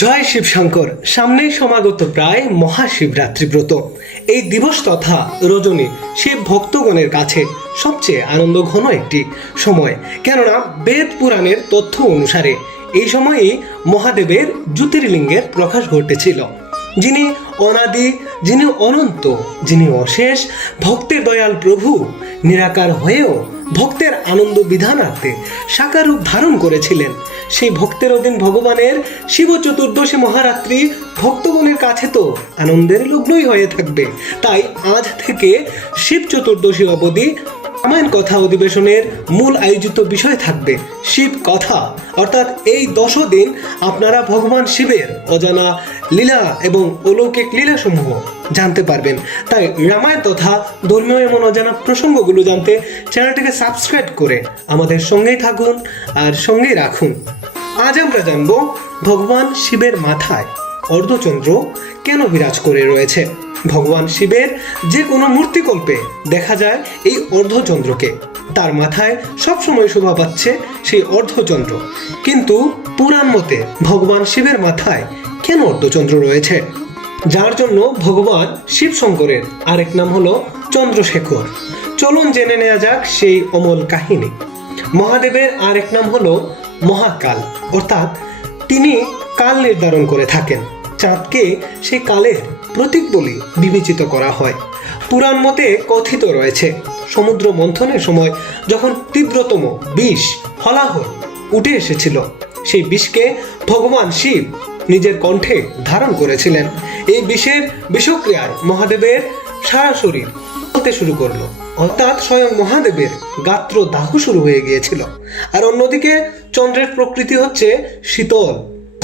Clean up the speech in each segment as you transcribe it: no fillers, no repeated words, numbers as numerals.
জয় শিব শঙ্কর। সামনেই সমাগত প্রায় মহাশিবরাত্রি ব্রত। এই দিবস তথা রজনী শিব ভক্তগণের কাছে সবচেয়ে আনন্দঘন একটি সময়, কেননা বেদ পুরাণের তথ্য অনুসারে এই সময়েই মহাদেবের জ্যোতির্লিঙ্গের প্রকাশ ঘটেছিল। যিনি অনাদি, যিনি অনন্ত, যিনি অশেষ, ভক্তের দয়াল প্রভু নিরাকার হয়েও ভক্তের আনন্দ বিধানার্থে সাকার রূপ ধারণ করেছিলেন। সেই ভক্তের অধীন ভগবানের শিব চতুর্দশী মহারাত্রি ভক্তগণের কাছে তো আনন্দের লগ্নই হয়ে থাকবে। তাই আজ থেকে শিব চতুর্দশী অবধি রামায়ণ কথা অধিবেশনের মূল আয়োজিত বিষয় থাকবে শিব কথা, অর্থাৎ এই 10 দিন আপনারা ভগবান শিবের অজানা লীলা এবং অলৌকিক লীলাসমূহ জানতে পারবেন। তাই রামায়ণ তথা ধর্মীয় এমন অজানা প্রসঙ্গগুলো জানতে চ্যানেলটিকে সাবস্ক্রাইব করে আমাদের সঙ্গেই থাকুন আর সঙ্গেই রাখুন। আজ আমরা জানব ভগবান শিবের মাথায় অর্ধচন্দ্র কেন বিরাজ করে রয়েছে। ভগবান শিবের যে কোনো মূর্তিকল্পে দেখা যায় এই অর্ধচন্দ্রকে, তার মাথায় সবসময় শোভা পাচ্ছে সেই অর্ধচন্দ্র। কিন্তু পুরাণ মতে ভগবান শিবের মাথায় কেন অর্ধচন্দ্র রয়েছে, যার জন্য ভগবান শিব শঙ্করের আরেক নাম হলো চন্দ্রশেখর। চলুন জেনে নেওয়া যাক সেই অমল কাহিনী। মহাদেবের আরেক নাম হলো মহাকাল, অর্থাৎ তিনি কাল নির্ধারণ করে থাকেন। চাঁদকে সেই কালের প্রতীক বলে বিবেচিত করা হয়। পুরাণ মতে কথিত রয়েছে সমুদ্র মন্থনের সময় যখন তীব্রতম বিষ হলাহল উঠে এসেছিল, সেই বিষকে ভগবান শিব নিজের কণ্ঠে ধারণ করেছিলেন। এই বিষের বিষক্রিয়ায় মহাদেবের সারা শরীর চলতে শুরু করলো, অর্থাৎ স্বয়ং মহাদেবের গাত্র দাহ শুরু হয়ে গিয়েছিল। আর অন্যদিকে চন্দ্রের প্রকৃতি হচ্ছে শীতল,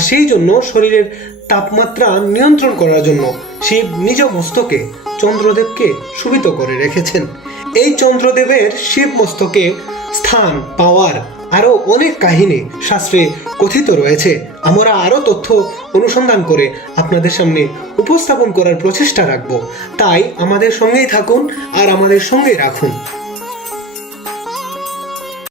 সেই জন্য শরীরের তাপমাত্রা নিয়ন্ত্রণ করার জন্য শিব নিজ মস্তকে চন্দ্রদেবকে শোভিত করে রেখেছেন। এই চন্দ্রদেবের শিব মস্তকে স্থান পাওয়ার আরো অনেক কাহিনী শাস্ত্রে কথিত রয়েছে। আমরা আরো তথ্য অনুসন্ধান করে আপনাদের সামনে উপস্থাপন করার প্রচেষ্টা রাখব। তাই আমাদের সঙ্গেই থাকুন আর আমাদের সঙ্গেই রাখুন।